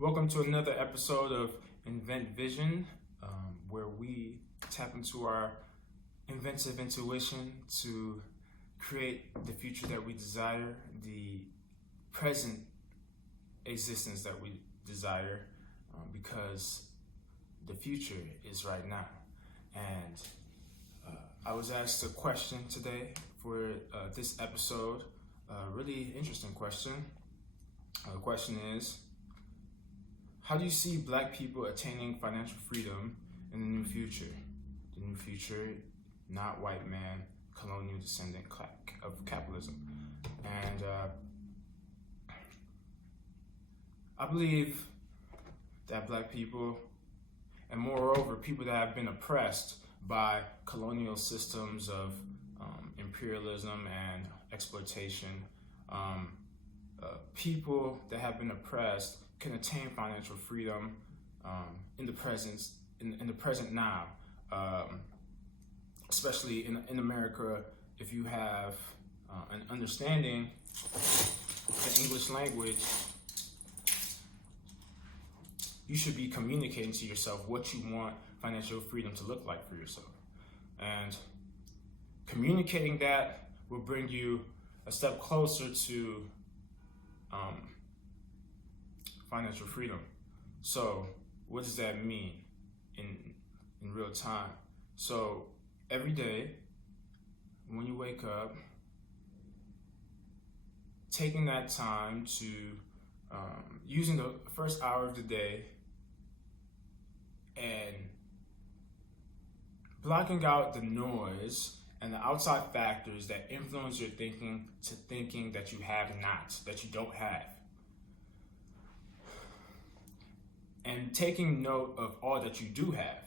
Welcome to another episode of Invent Vision, where we tap into our inventive intuition to create the future that we desire, the present existence that we desire, because the future is right now. And I was asked a question today for this episode, a really interesting question. The question is, how do you see Black people attaining financial freedom in the new future? The new future, not white man, colonial descendant of capitalism. And I believe that Black people, and moreover, people that have been oppressed by colonial systems of imperialism and exploitation, people that have been oppressed can attain financial freedom in the present now, especially in America. If you have an understanding of the English language, you should be communicating to yourself what you want financial freedom to look like for yourself. And communicating that will bring you a step closer to financial freedom. So what does that mean in real time? So every day when you wake up, taking that time to using the first hour of the day and blocking out the noise and the outside factors that influence your thinking to thinking that you have not, that you don't have. And taking note of all that you do have.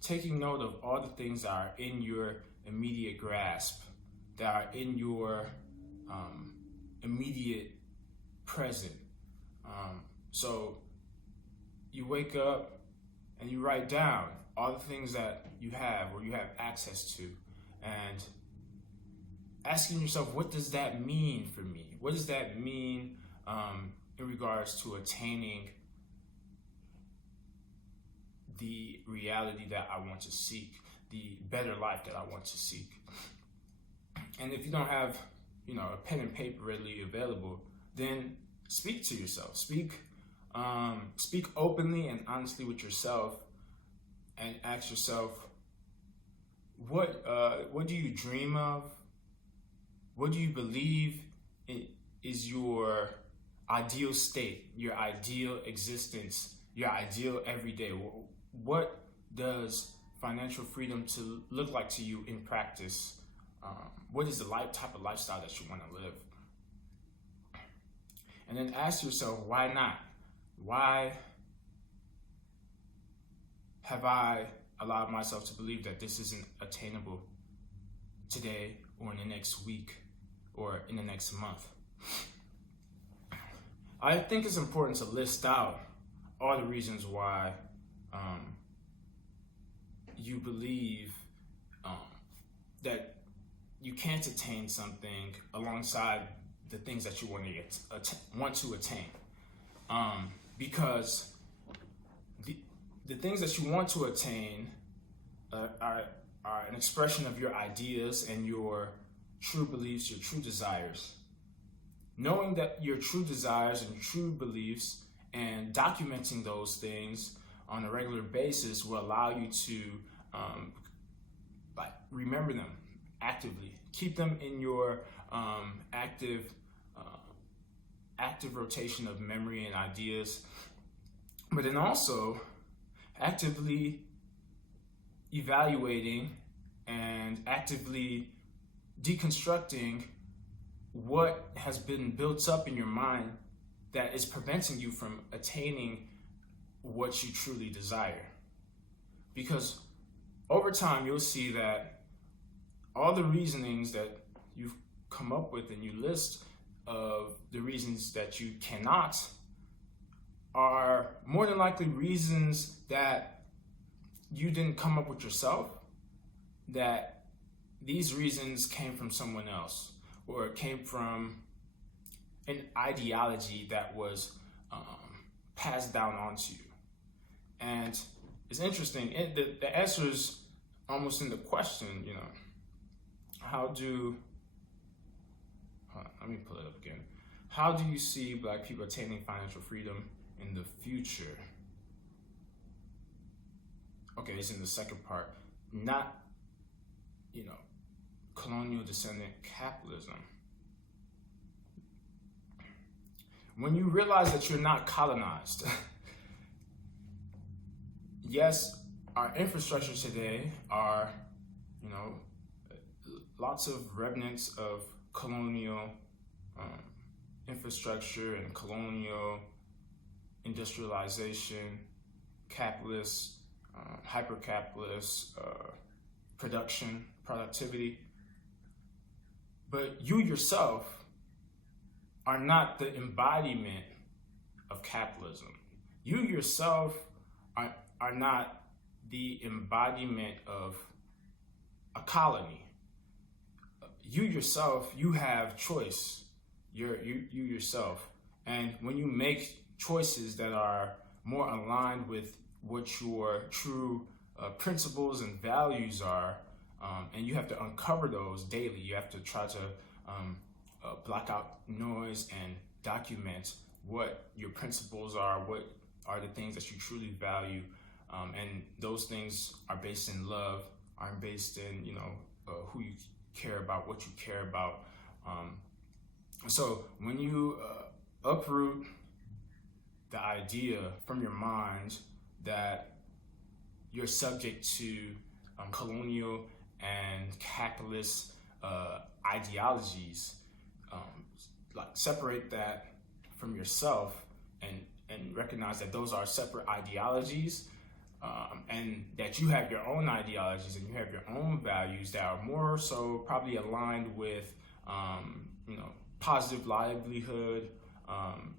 Taking note of all the things that are in your immediate grasp, that are in your immediate present. So you wake up and you write down all the things that you have or you have access to, and asking yourself, what does that mean for me? What does that mean in regards to attaining the reality that I want to seek, the better life that I want to seek? And if you don't have, a pen and paper readily available, then speak to yourself. Speak openly and honestly with yourself, and ask yourself, what do you dream of? What do you believe is your ideal state, your ideal existence, your ideal everyday? What does financial freedom to look like to you in practice? What is the type of lifestyle that you want to live? And then ask yourself, why not? Why have I allowed myself to believe that this isn't attainable today or in the next week or in the next month? I think it's important to list out all the reasons why you believe that you can't attain something alongside the things that you want to attain. Because the things that you want to attain are an expression of your ideas and your true beliefs, your true desires. Knowing that your true desires and true beliefs and documenting those things on a regular basis will allow you to remember them actively. Keep them in your active rotation of memory and ideas, but then also actively evaluating and actively deconstructing what has been built up in your mind that is preventing you from attaining what you truly desire. Because over time, you'll see that all the reasonings that you've come up with and you list of the reasons that you cannot are more than likely reasons that you didn't come up with yourself, that these reasons came from someone else, or it came from an ideology that was passed down onto you. And it's interesting, the answer is almost in the question, let me pull it up again. How do you see Black people attaining financial freedom in the future? Okay, it's in the second part. Not, colonial descendant capitalism. When you realize that you're not colonized, yes, our infrastructure today are, lots of remnants of colonial infrastructure and colonial industrialization, capitalist, hyper-capitalist productivity. But you yourself are not the embodiment of capitalism. You yourself are not the embodiment of a colony. You yourself, you have choice. You yourself. And when you make choices that are more aligned with what your true principles and values are, and you have to uncover those daily. You have to try to block out noise and document what your principles are, what are the things that you truly value, and those things are based in love, are based in who you care about, what you care about. So when you uproot the idea from your mind that you're subject to colonial and capitalist ideologies, separate that from yourself and recognize that those are separate ideologies, and that you have your own ideologies and you have your own values that are more so probably aligned with positive livelihood,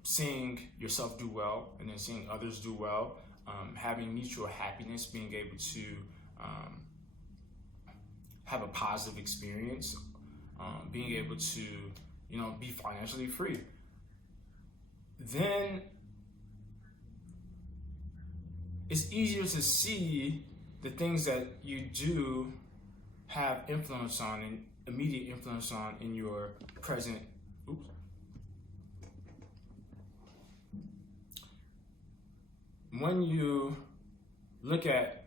seeing yourself do well and then seeing others do well, having mutual happiness, being able to have a positive experience, being able to be financially free. Then it's easier to see the things that you do have influence on and immediate influence on in your present. When you look at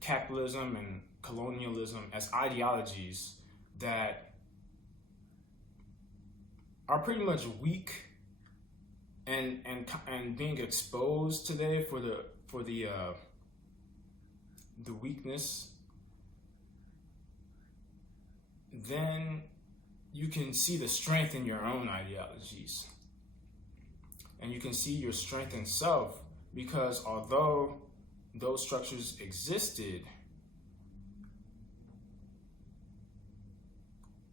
capitalism and colonialism as ideologies that are pretty much weak and being exposed today for the weakness, then you can see the strength in your own ideologies. And you can see your strength in self, because although those structures existed,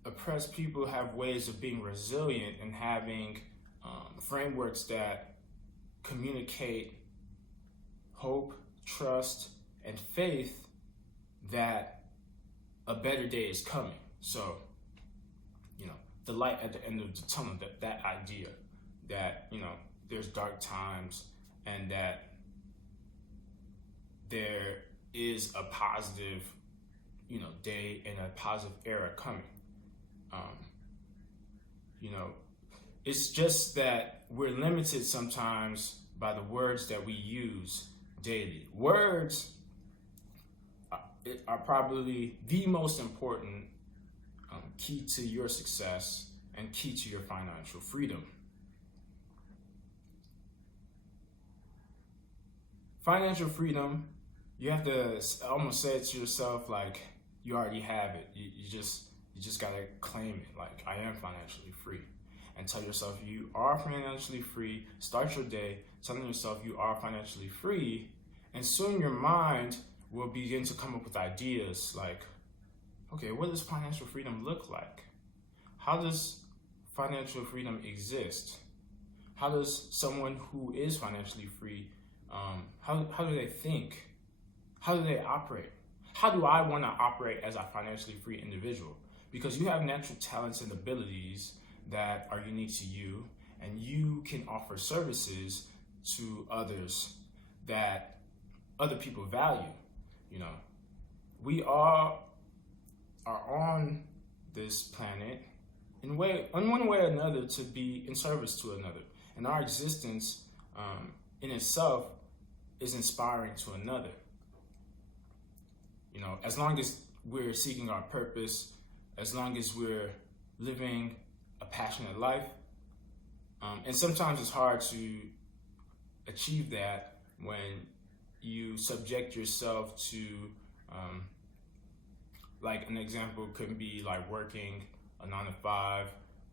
oppressed people have ways of being resilient and having frameworks that communicate hope, trust, and faith that a better day is coming. So, the light at the end of the tunnel, that idea that, there's dark times and that there is a positive, day and a positive era coming. It's just that we're limited sometimes by the words that we use daily. Words are probably the most important key to your success and key to your financial freedom. Financial freedom, you have to almost say it to yourself like you already have it. You just gotta claim it, like I am financially free. And tell yourself you are financially free. Start your day telling yourself you are financially free, and soon your mind will begin to come up with ideas like, okay, what does financial freedom look like? How does financial freedom exist? How does someone who is financially free, how do they think? How do they operate? How do I want to operate as a financially free individual? Because you have natural talents and abilities that are unique to you, and you can offer services to others that other people value. You know, we all are on this planet in one way or another to be in service to another, and our existence in itself is inspiring to another. You know, as long as we're seeking our purpose, as long as we're living a passionate life, and sometimes it's hard to achieve that when you subject yourself to, like an example could be like working a 9 to 5,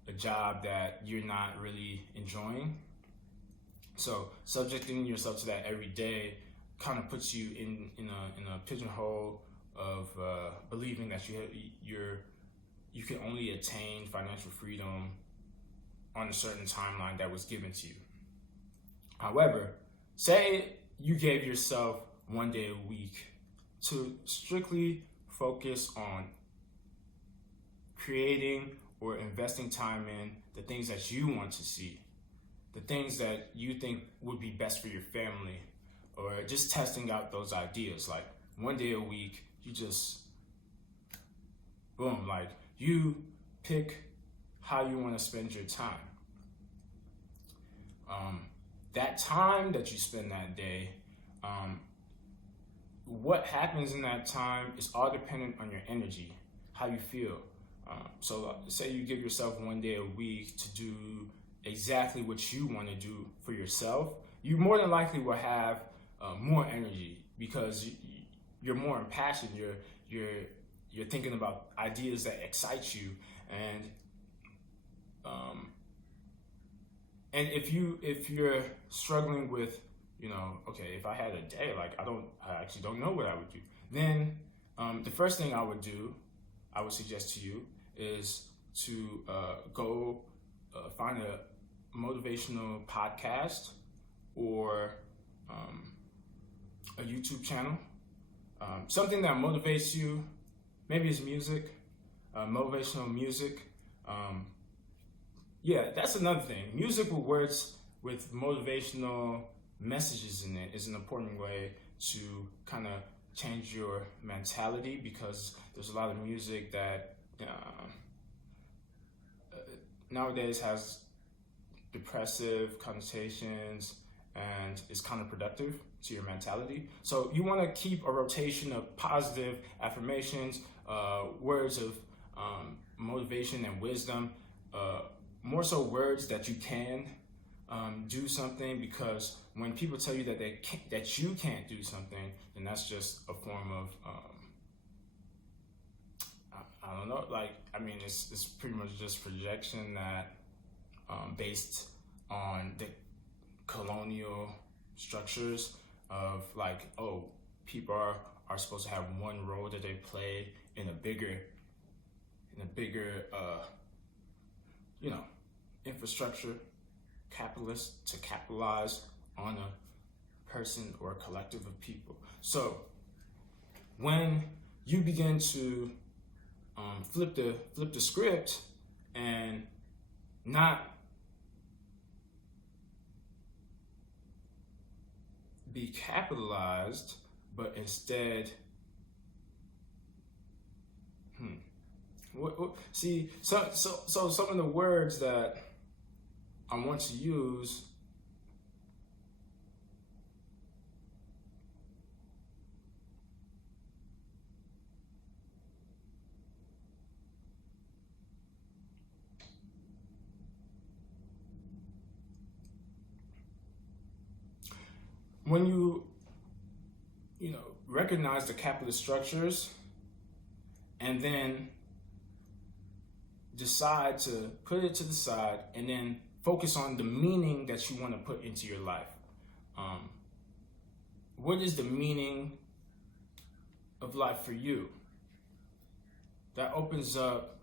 a job that you're not really enjoying. So subjecting yourself to that every day kind of puts you in a pigeonhole of believing that you can only attain financial freedom on a certain timeline that was given to you. However, say you gave yourself 1 day a week to strictly focus on creating or investing time in the things that you want to see, the things that you think would be best for your family, or just testing out those ideas. Like 1 day a week, you just, boom, like you pick how you want to spend your time. That time that you spend that day, what happens in that time is all dependent on your energy, how you feel. So say you give yourself 1 day a week to do exactly what you want to do for yourself, you more than likely will have more energy because you're more impassioned. You're thinking about ideas that excite you, and if you're struggling with, you know, okay, if I had a day, like I actually don't know what I would do, then the first thing I would suggest to you is to go find a motivational podcast or a YouTube channel, something that motivates you. Maybe it's music, motivational music. Yeah, that's another thing. Music with words with motivational messages in it is an important way to kind of change your mentality, because there's a lot of music that nowadays has depressive connotations and is counterproductive to your mentality. So you want to keep a rotation of positive affirmations, words of motivation and wisdom, more so words that you can do something, because when people tell you that you can't do something, then that's just a form of I don't know, like, I mean, it's pretty much just projection that based on the colonial structures of like, oh, people are supposed to have one role that they play in a bigger you know, infrastructure, capitalist to capitalize on a person or a collective of people. So when you begin to flip the script and not be capitalized, but instead see, so some of the words that I want to use when you recognize the capitalist structures and then decide to put it to the side and then focus on the meaning that you want to put into your life. What is the meaning of life for you? That opens up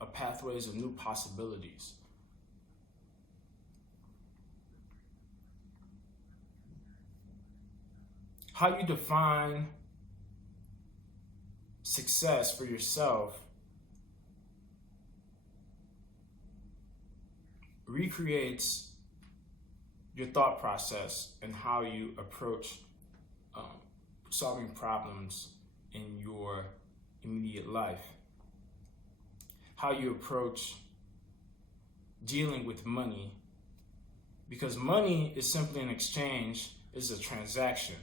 a pathways of new possibilities. How you define success for yourself recreates your thought process and how you approach solving problems in your immediate life, how you approach dealing with money, because money is simply an exchange, is a transaction.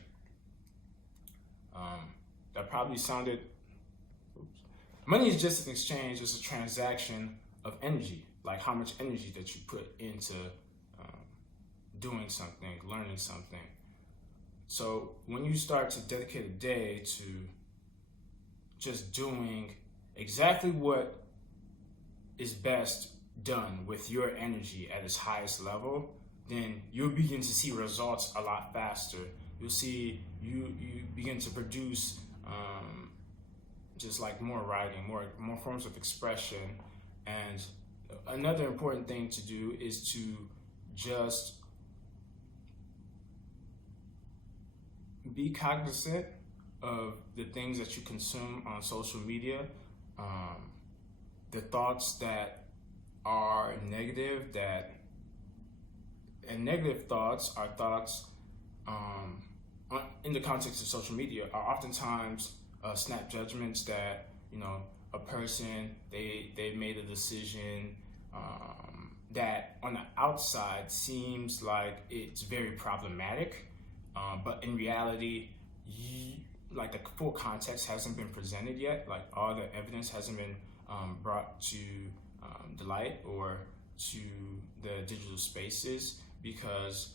That probably sounded, money is just an exchange, it's a transaction of energy, like how much energy that you put into doing something, learning something. So when you start to dedicate a day to just doing exactly what is best done with your energy at its highest level, then you'll begin to see results a lot faster. You'll see you begin to produce just like more writing, more forms of expression. And another important thing to do is to just be cognizant of the things that you consume on social media, the thoughts that are negative, and negative thoughts are thoughts in the context of social media are oftentimes snap judgments that, a person, they made a decision that on the outside seems like it's very problematic, but in reality, like the full context hasn't been presented yet, like all the evidence hasn't been brought to the light or to the digital spaces, because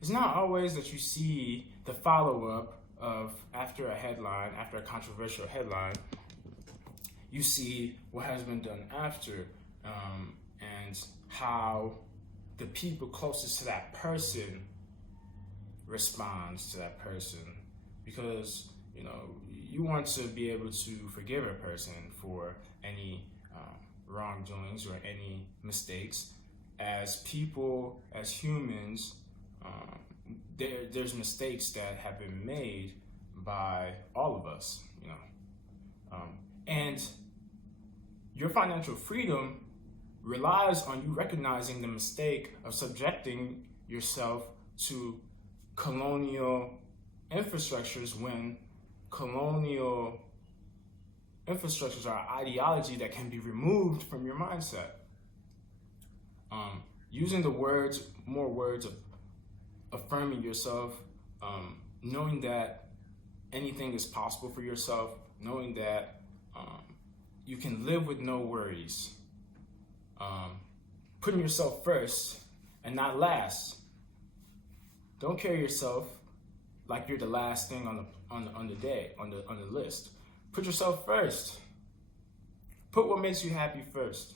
it's not always that you see the follow-up of after a controversial headline, you see what has been done after, and how the people closest to that person responds to that person, because you want to be able to forgive a person for any wrongdoings or any mistakes. As people, as humans, there's mistakes that have been made by all of us, and your financial freedom relies on you recognizing the mistake of subjecting yourself to colonial infrastructures, when colonial infrastructures are ideology that can be removed from your mindset. Using more words of affirming yourself, knowing that anything is possible for yourself, knowing that you can live with no worries, putting yourself first and not last. Don't carry yourself like you're the last thing on the list. Put yourself first. Put what makes you happy first.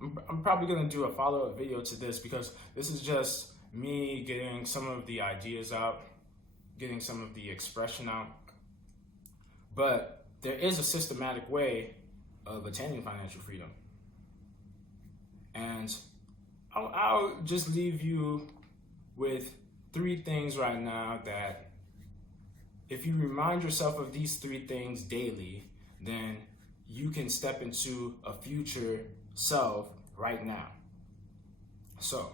I'm probably going to do a follow-up video to this, because this is just me getting some of the ideas out, getting some of the expression out. But there is a systematic way of attaining financial freedom. And I'll just leave you with 3 things right now that if you remind yourself of these 3 things daily, then you can step into a future self right now. So,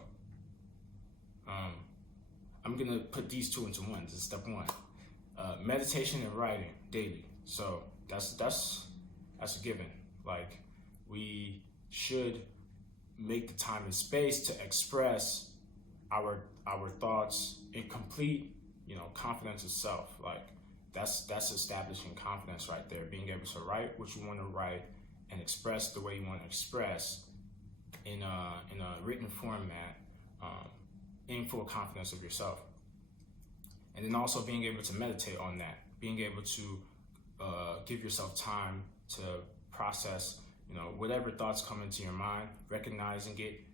I'm gonna put these 2 into one. This is step 1. Meditation and writing daily. So that's a given. Like, we should make the time and space to express our thoughts in complete, confidence of self. Like, that's establishing confidence right there. Being able to write what you want to write and express the way you want to express in a written format, in full confidence of yourself. And then also being able to meditate on that, being able to give yourself time to process, whatever thoughts come into your mind, recognizing it,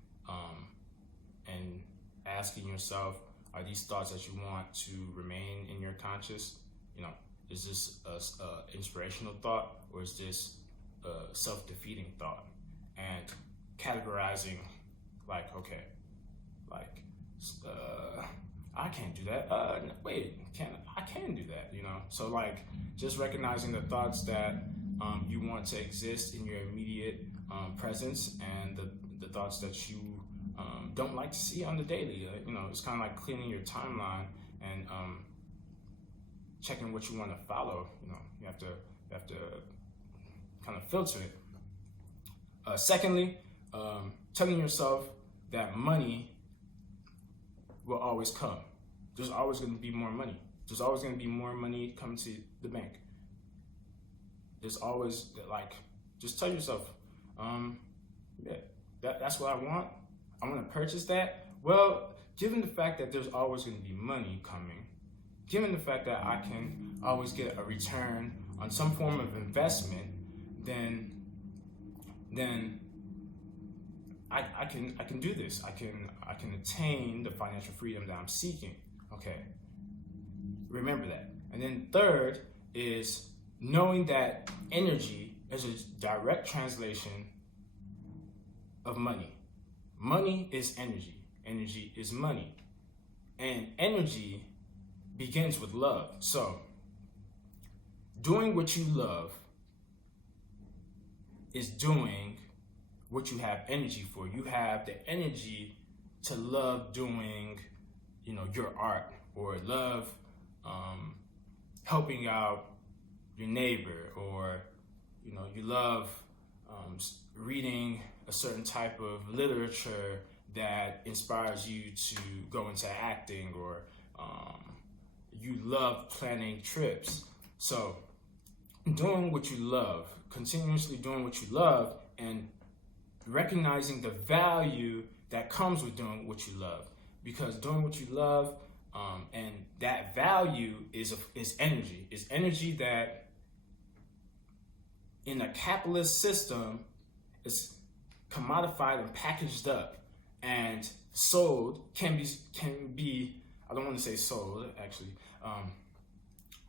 and asking yourself, are these thoughts that you want to remain in your conscious? Is this a inspirational thought, or is this a self-defeating thought? And categorizing, like, okay, like, I can't do that. I can do that, So, like, just recognizing the thoughts that you want to exist in your immediate presence, and the thoughts that you don't like to see on the daily. It's kind of like cleaning your timeline and checking what you want to follow. You have to kind of filter it. Secondly, telling yourself that money will always come. There's always going to be more money. There's always going to be more money coming to the bank. There's always, just tell yourself, that's what I want. I want to purchase that. Well, given the fact that there's always going to be money coming, given the fact that I can always get a return on some form of investment, then I can do this. I can attain the financial freedom that I'm seeking. Okay. Remember that. And then third is knowing that energy is a direct translation of money. Money is energy. Energy is money. And energy begins with love. So, doing what you love is doing what you have energy for. You have the energy to love doing, your art, or love helping out your neighbor, or you love reading a certain type of literature that inspires you to go into acting, or you love planning trips. So doing what you love, continuously doing what you love, and recognizing the value that comes with doing what you love. Because doing what you love, and that value is energy. It's energy that in a capitalist system is commodified and packaged up and sold, can be I don't want to say sold, actually.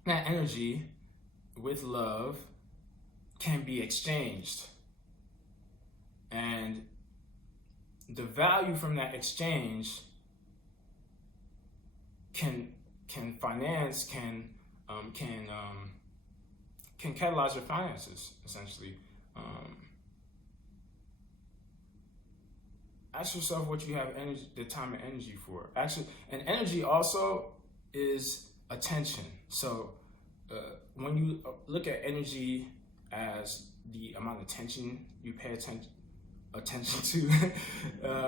That energy with love can be exchanged. And the value from that exchange can catalyze your finances, essentially. Ask yourself what you have the time and energy for. Actually, and energy also is attention. So when you look at energy as the amount of attention you pay attention to,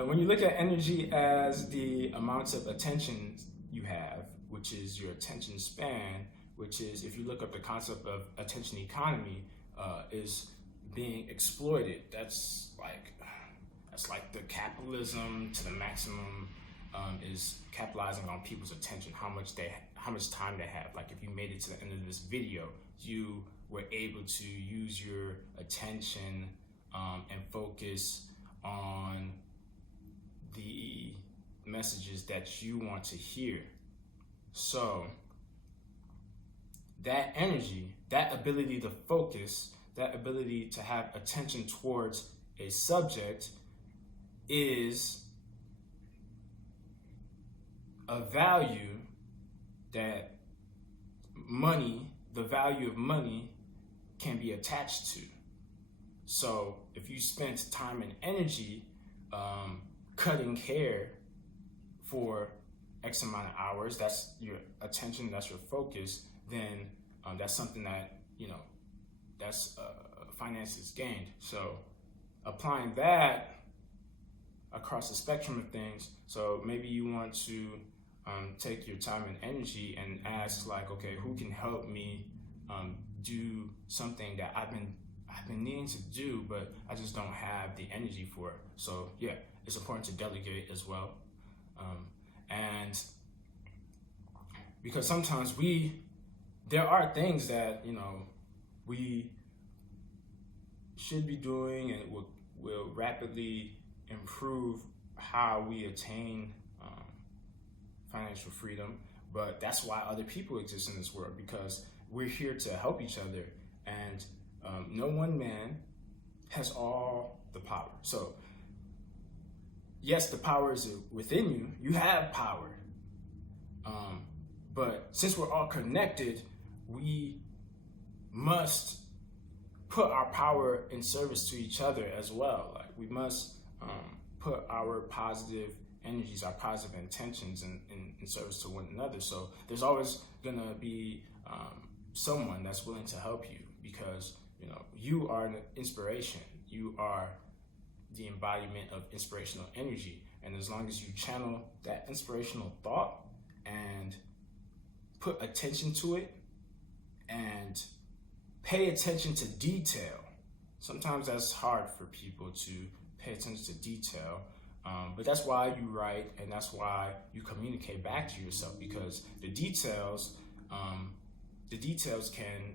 when you look at energy as the amount of attention you have, which is your attention span, which is, if you look up the concept of attention economy, is being exploited. That's like the capitalism to the maximum, is capitalizing on people's attention, how much time they have. Like, if you made it to the end of this video, you were able to use your attention and focus on the messages that you want to hear. So that energy, that ability to focus, that ability to have attention towards a subject is a value that the value of money can be attached to. So if you spent time and energy cutting hair for X amount of hours, that's your attention, that's your focus, then that's something that, that's finances gained. So applying that across the spectrum of things, so maybe you want to take your time and energy and ask, like, okay, who can help me do something that I've been needing to do, but I just don't have the energy for it. So yeah, it's important to delegate as well. And because sometimes there are things that, we should be doing, and will rapidly improve how we attain financial freedom. But that's why other people exist in this world, because we're here to help each other, and no one man has all the power. So yes, the power is within you. You have power. But since we're all connected, we must put our power in service to each other as well. Like we must put our positive energies, our positive intentions in service to one another. So there's always gonna be someone that's willing to help you, because you are an inspiration. You are the embodiment of inspirational energy. And as long as you channel that inspirational thought and put attention to it and pay attention to detail. Sometimes that's hard for people to pay attention to detail, but that's why you write, and that's why you communicate back to yourself, because the details can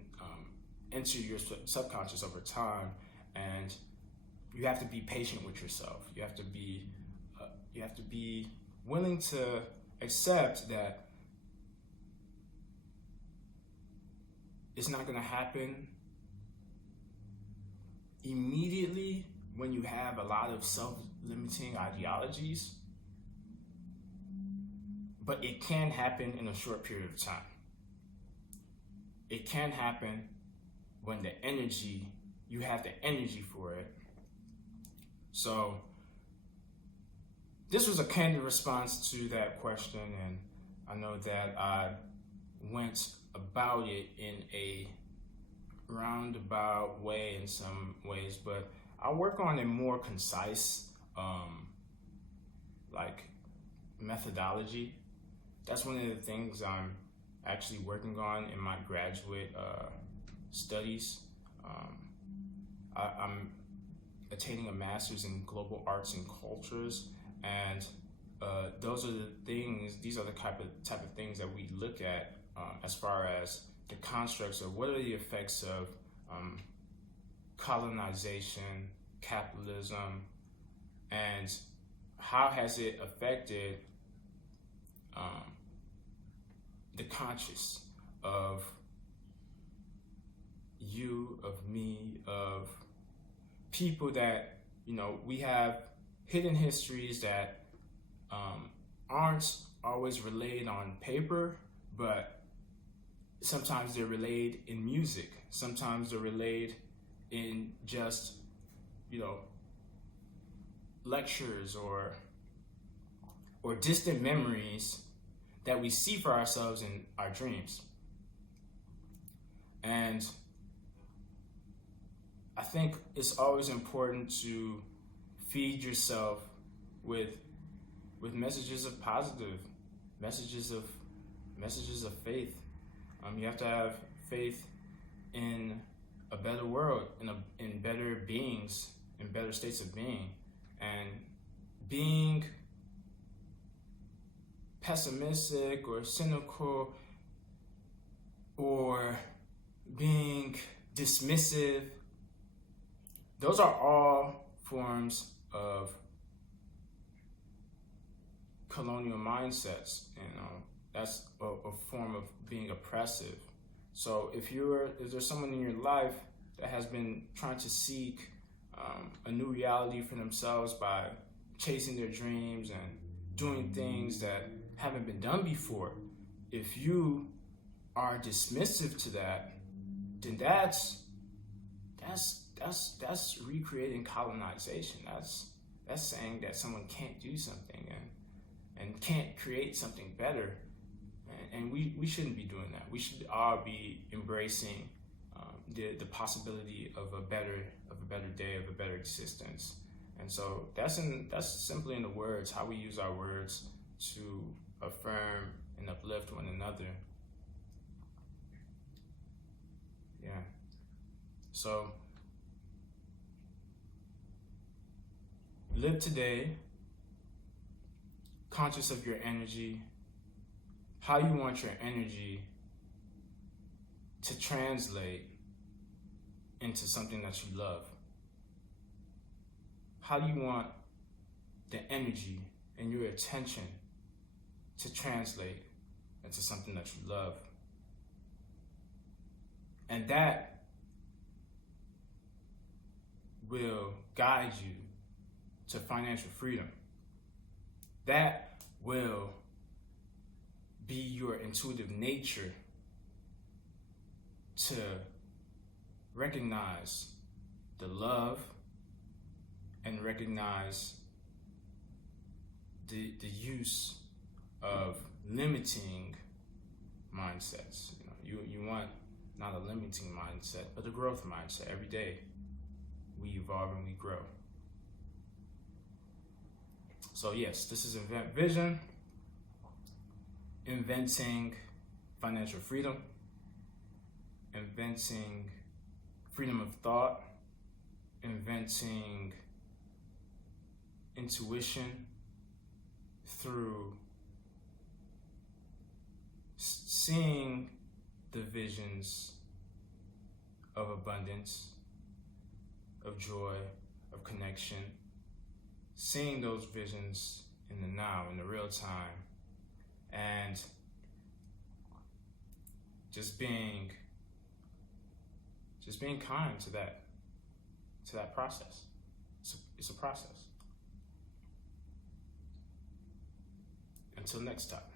enter your subconscious over time, and you have to be patient with yourself. You have to be willing to accept that it's not going to happen immediately when you have a lot of self-limiting ideologies, but it can happen in a short period of time. It can happen when you have the energy for it. So this was a candid response to that question, and I know that I went about it in a roundabout way in some ways, but I'll work on a more concise methodology. That's one of the things I'm actually working on in my graduate studies. I'm attaining a master's in global arts and cultures, and these are the type of things that we look at as far as the constructs of what are the effects of colonization, capitalism, and how has it affected the conscious of you, of me, of people that, we have hidden histories that aren't always relayed on paper, but sometimes they're relayed in music. Sometimes they're relayed in just, lectures or distant memories that we see for ourselves in our dreams. And I think it's always important to feed yourself with messages of positive, messages of faith. You have to have faith in a better world, in better beings, in better states of being. And being pessimistic or cynical or being dismissive, those are all forms of colonial mindsets. That's a form of being oppressive. So if there's someone in your life that has been trying to seek a new reality for themselves by chasing their dreams and doing things that haven't been done before, if you are dismissive to that, then that's recreating colonization. That's saying that someone can't do something and can't create something better. And we shouldn't be doing that. We should all be embracing the possibility of a better day, of a better existence. And so that's simply in the words, how we use our words to affirm and uplift one another. Yeah. So live today, conscious of your energy, how you want your energy to translate into something that you love. How do you want the energy and your attention to translate into something that you love? And that will guide you to financial freedom. That will be your intuitive nature to recognize the love and recognize the use of limiting mindsets. You want not a limiting mindset, but a growth mindset. Every day we evolve and we grow. So yes, this is Invent Vision, inventing financial freedom, inventing freedom of thought, inventing intuition through seeing the visions of abundance, of joy, of connection, seeing those visions in the now, in the real time, and just being kind to that process. It's a process. Until next time.